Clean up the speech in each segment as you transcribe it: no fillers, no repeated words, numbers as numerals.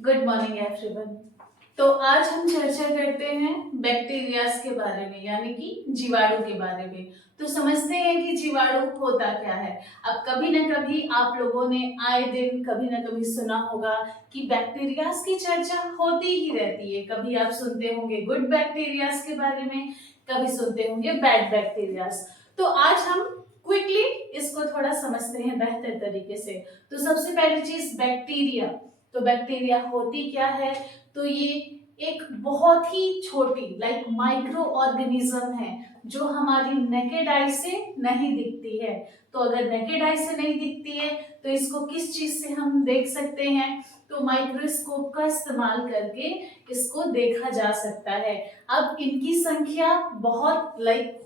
Good morning everyone. तो आज हम चर्चा करते हैं बैक्टीरियाज के बारे में, यानी कि जीवाणु के बारे में। तो समझते हैं कि जीवाणु होता क्या है। अब कभी ना कभी आप लोगों ने आए दिन कभी ना कभी सुना होगा कि बैक्टीरियाज की चर्चा होती ही रहती है। कभी आप सुनते होंगे गुड बैक्टीरियाज के बारे में, कभी सुनते होंगे बैड बैक्टीरियाज। तो आज हम क्विकली इसको थोड़ा समझते हैं बेहतर तरीके से। तो सबसे पहली चीज बैक्टीरिया। तो बैक्टीरिया होती क्या है? तो ये एक बहुत ही छोटी माइक्रो ऑर्गेनिज्म है जो हमारी नेकेड आई से नहीं दिखती है। तो अगर नेकेड आई से नहीं दिखती है तो इसको किस चीज से हम देख सकते हैं? तो माइक्रोस्कोप का इस्तेमाल करके इसको देखा जा सकता है। अब इनकी संख्या बहुत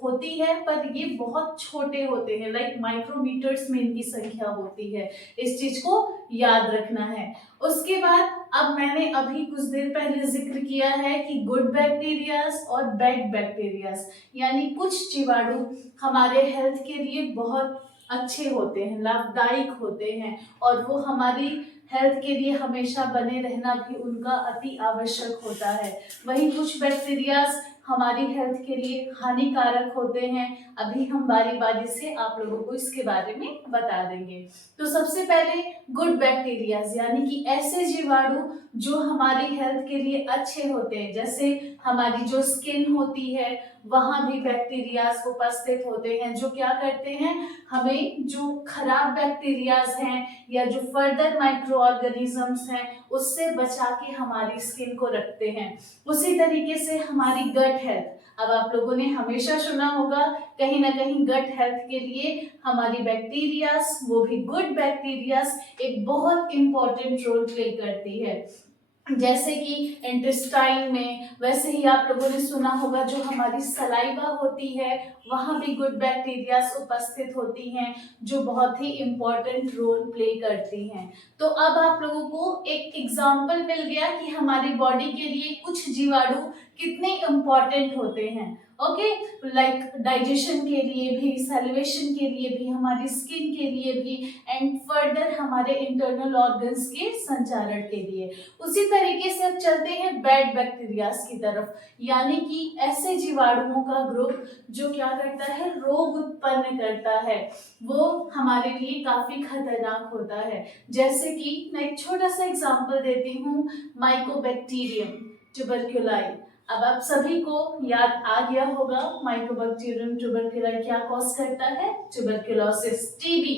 होती है, पर ये बहुत छोटे होते हैं, माइक्रोमीटर्स में इनकी संख्या होती है। इस चीज को याद रखना है। उसके बाद अब मैंने अभी कुछ देर पहले जिक्र किया है कि गुड बैक्टीरियाज और बैड बैक्टीरियाज, यानी कुछ जीवाणु हमारे हेल्थ के लिए बहुत अच्छे होते हैं, लाभदायक होते हैं, और वो हमारी हेल्थ के लिए हमेशा बने रहना भी उनका अति आवश्यक होता है। वहीं कुछ बैक्टीरियाज हमारी हेल्थ के लिए हानिकारक होते हैं। अभी हम बारी बारी से आप लोगों को इसके बारे में बता देंगे। तो सबसे पहले गुड बैक्टीरियाज, यानी कि ऐसे जीवाणु जो हमारी हेल्थ के लिए अच्छे होते हैं। जैसे हमारी जो स्किन होती है वहां भी बैक्टीरियाज उपस्थित होते हैं, जो क्या करते हैं, हमें जो खराब बैक्टीरियाज हैं या जो फर्दर माइक्रो ऑर्गेनिजम्स हैं उससे बचा के हमारी स्किन को रखते हैं। उसी तरीके से हमारी गट हेल्थ, अब आप लोगों ने हमेशा सुना होगा कहीं ना कहीं गट हेल्थ के लिए हमारी बैक्टीरियाज, वो भी गुड बैक्टीरियाज, एक बहुत इंपॉर्टेंट रोल प्ले करती है। जैसे कि इंटेस्टाइन में, वैसे ही आप लोगों ने सुना होगा जो हमारी सलाइवा होती है वहां भी गुड बैक्टीरियाज उपस्थित होती हैं, जो बहुत ही इंपॉर्टेंट रोल प्ले करती हैं। तो अब आप लोगों को एक एग्जांपल मिल गया कि हमारी बॉडी के लिए कुछ जीवाणु कितने इंपॉर्टेंट होते हैं। ओके, डाइजेशन के लिए भी, सैलिवेशन के लिए भी, हमारी स्किन के लिए भी, एंड फर्दर हमारे इंटरनल ऑर्गन्स के संचारण के लिए। उसी तरीके से अब चलते हैं बैड बैक्टीरियाज की तरफ, यानी कि ऐसे जीवाणुओं का ग्रुप जो क्या करता है, रोग उत्पन्न करता है। वो हमारे लिए काफी खतरनाक होता है। जैसे कि मैं एक छोटा सा एग्जांपल देती हूँ, माइकोबैक्टीरियम ट्यूबरकुलाई। अब आप सभी को याद आ गया होगा माइकोबैक्टीरियम ट्यूबरकुलाई क्या कॉज करता है, ट्यूबरकुलोसिस, टीबी।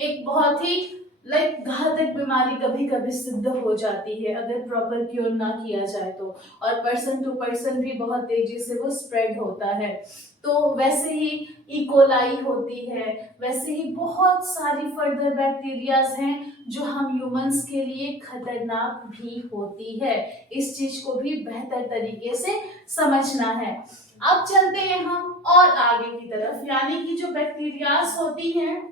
एक बहुत ही घातक बीमारी कभी कभी सिद्ध हो जाती है अगर प्रॉपर क्योर ना किया जाए तो, और पर्सन टू पर्सन भी बहुत तेजी से वो स्प्रेड होता है। तो वैसे ही इकोलाई होती है, वैसे ही बहुत सारी फर्दर बैक्टीरियाज हैं जो हम ह्यूमंस के लिए खतरनाक भी होती है। इस चीज को भी बेहतर तरीके से समझना है। अब चलते हैं हम और आगे की तरफ, यानी कि जो बैक्टीरियाज होती हैं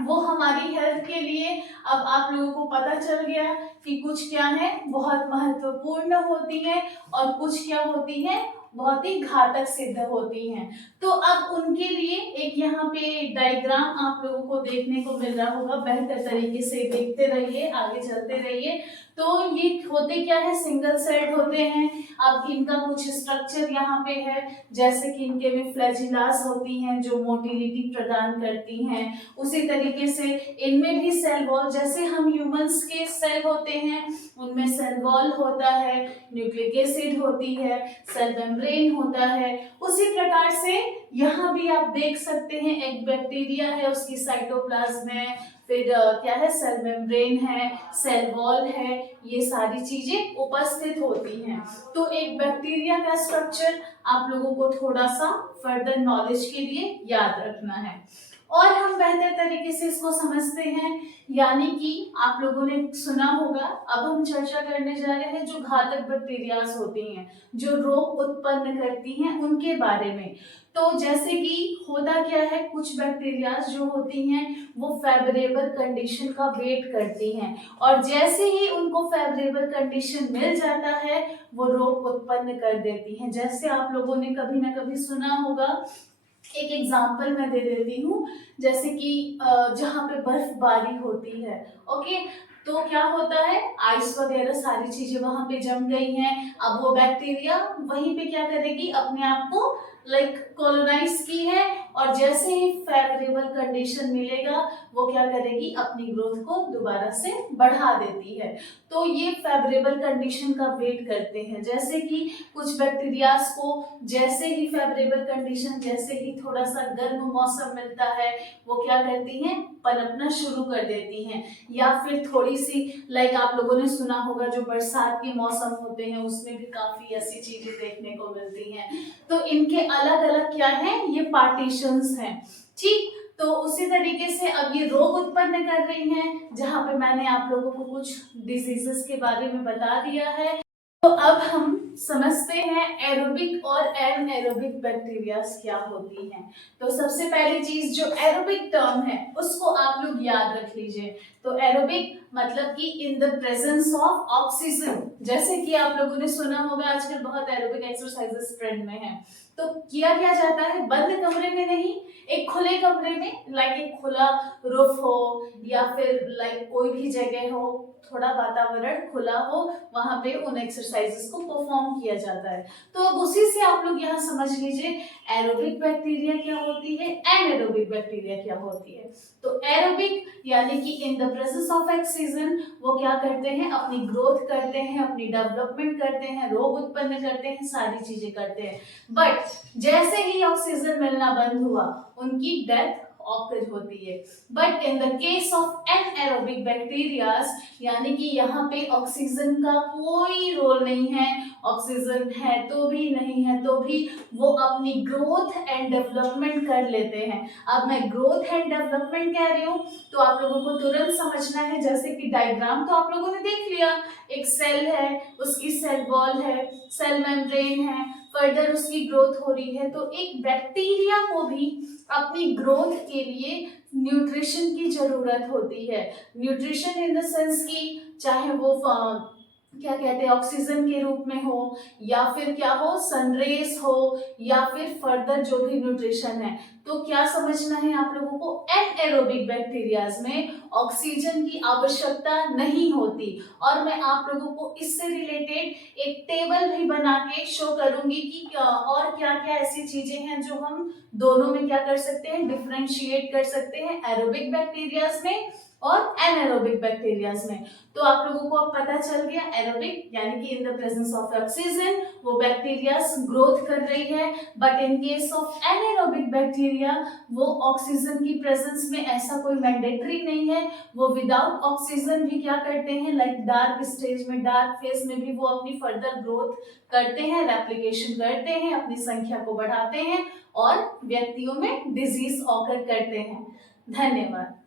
वो हमारी हेल्थ के लिए, अब आप लोगों को पता चल गया कि कुछ क्या है, बहुत महत्वपूर्ण होती है, और कुछ क्या होती है, बहुत ही घातक सिद्ध होती हैं। तो अब उनके लिए एक यहाँ पे डायग्राम आप लोगों को देखने को मिल रहा होगा, बेहतर तरीके से देखते रहिए, आगे चलते रहिए। तो ये होते क्या है, सिंगल सेल्ड होते हैं। अब इनका कुछ स्ट्रक्चर यहाँ पे है, जैसे कि इनके में फ्लैजिलास होती हैं जो मोटिलिटी प्रदान करती हैं। उसी तरीके से इनमें भी सेल वॉल, जैसे हम ह्यूमंस के सेल होते हैं उनमें सेल वॉल होता है, न्यूक्लिक एसिड होती है, सेल मेम्ब्रेन होता है। उसी प्रकार से यहाँ भी आप देख सकते हैं एक बैक्टीरिया है, उसकी साइटोप्लाज्म है, फिर क्या है, सेल मेम्ब्रेन है, सेल वॉल है, ये सारी चीजें उपस्थित होती हैं। तो एक बैक्टीरिया का स्ट्रक्चर आप लोगों को थोड़ा सा फर्दर नॉलेज के लिए याद रखना है, और हम बेहतर तरीके से इसको समझते हैं। यानी कि आप लोगों ने सुना होगा, अब हम चर्चा करने जा रहे हैं जो घातक बैक्टीरियाज होती हैं जो रोग उत्पन्न करती हैं उनके बारे में। तो जैसे कि होता क्या है, कुछ बैक्टीरियाज जो होती हैं वो फेवरेबल कंडीशन का वेट करती हैं, और जैसे ही उनको फेवरेबल कंडीशन मिल जाता है वो रोग उत्पन्न कर देती हैं। जैसे आप लोगों ने कभी ना कभी सुना होगा, एक एग्जाम्पल मैं दे देती हूँ, जैसे कि जहाँ पे बर्फबारी होती है, ओके, तो क्या होता है, आइस वगैरह सारी चीजें वहां पे जम गई हैं। अब वो बैक्टीरिया वहीं पे क्या करेगी, अपने आप को कॉलोनाइज की है, और जैसे ही फेवरेबल कंडीशन मिलेगा वो क्या करेगी, अपनी ग्रोथ को दोबारा से बढ़ा देती है। तो ये फेवरेबल कंडीशन का वेट करते हैं। जैसे कि कुछ बैक्टीरियाज को जैसे ही फेवरेबल कंडीशन, जैसे ही थोड़ा सा गर्म मौसम मिलता है, वो क्या करती हैं, पनपना शुरू कर देती हैं। या फिर थोड़ी सी आप लोगों ने सुना होगा जो बरसात के मौसम होते हैं उसमें भी काफी ऐसी चीजें देखने को मिलती हैं। तो इनके अलग अलग क्या है, ये पार्टीशंस हैं। ठीक, तो उसी तरीके से अब ये रोग उत्पन्न कर रही हैं, जहां पे मैंने आप लोगों को कुछ डिजीजेस के बारे में बता दिया है। तो अब हम समझते हैं एरोबिक और एनएरोबिक बैक्टीरियाज क्या होती हैं। तो सबसे पहली चीज जो एरोबिक टर्म है उसको आप लोग याद रख लीजिए। तो एरोबिक मतलब कि in the presence of oxygen. जैसे कि आप लोगों ने सुना होगा आजकल बहुत एरोबिक एक्सरसाइजेस ट्रेंड में है। तो किया क्या जाता है, बंद कमरे में नहीं, एक खुले कमरे में, एक खुला रूफ हो या फिर कोई भी जगह हो, थोड़ा वातावरण खुला हो, वहां पे उन एक्सरसाइजेस को परफॉर्म किया जाता है। तो अब उसी से आप लोग यहाँ समझ लीजिए एरोबिक बैक्टीरिया क्या होती है, एनाएरोबिक बैक्टीरिया क्या होती है। तो एरोबिक यानी कि in the presence of oxygen, वो क्या करते हैं, अपनी ग्रोथ करते हैं, अपनी डेवलपमेंट करते हैं, रोग उत्पन्न करते हैं, सारी चीजें करते हैं। बट जैसे ही ऑक्सीजन मिलना बंद हुआ, उनकी डेथ ऑकर होती है। But in the case of anaerobic bacterias, यानी कि यहाँ पे ऑक्सीजन का कोई रोल नहीं है, ऑक्सीजन है तो भी नहीं है तो भी वो अपनी ग्रोथ एंड डेवलपमेंट कर लेते हैं। अब मैं ग्रोथ एंड डेवलपमेंट कह रही हूँ तो आप लोगों को तुरंत समझना है, जैसे कि डायग्राम तो आप लोगों ने देख लिया, एक सेल है, उसकी सेल वॉल है, सेल मेम्ब्रेन है, फर्दर उसकी ग्रोथ हो रही है। तो एक बैक्टीरिया को भी अपनी ग्रोथ के लिए न्यूट्रिशन की जरूरत होती है। न्यूट्रिशन इन द सेंस की चाहे वो क्या कहते हैं, ऑक्सीजन के रूप में हो, या फिर क्या हो, सनरेज हो, या फिर फर्दर जो भी न्यूट्रिशन है। तो क्या समझना है आप लोगों को, एनएरोबिक बैक्टीरियाज में ऑक्सीजन की आवश्यकता नहीं होती। और मैं आप लोगों को इससे रिलेटेड एक टेबल भी बना के शो करूंगी कि और क्या क्या ऐसी चीजें हैं जो हम दोनों में क्या कर सकते हैं, डिफरेंशिएट कर सकते हैं, एरोबिक बैक्टीरियाज में और एनाएरोबिक बैक्टीरियाज में। तो आप लोगों को अब पता चल गया, एरोबिक यानी कि in the presence of oxygen वो बैक्टीरियाज ग्रोथ कर रही है। But in case of anaerobic bacteria, वो ऑक्सीजन की प्रेजेंस में ऐसा कोई मैंडेटरी नहीं है, वो विदाउट ऑक्सीजन भी क्या करते हैं, डार्क स्टेज में, डार्क फेज में भी वो अपनी फर्दर ग्रोथ करते हैं, रेप्लिकेशन करते हैं, अपनी संख्या को बढ़ाते हैं और व्यक्तियों में डिजीज ऑकर करते हैं। धन्यवाद।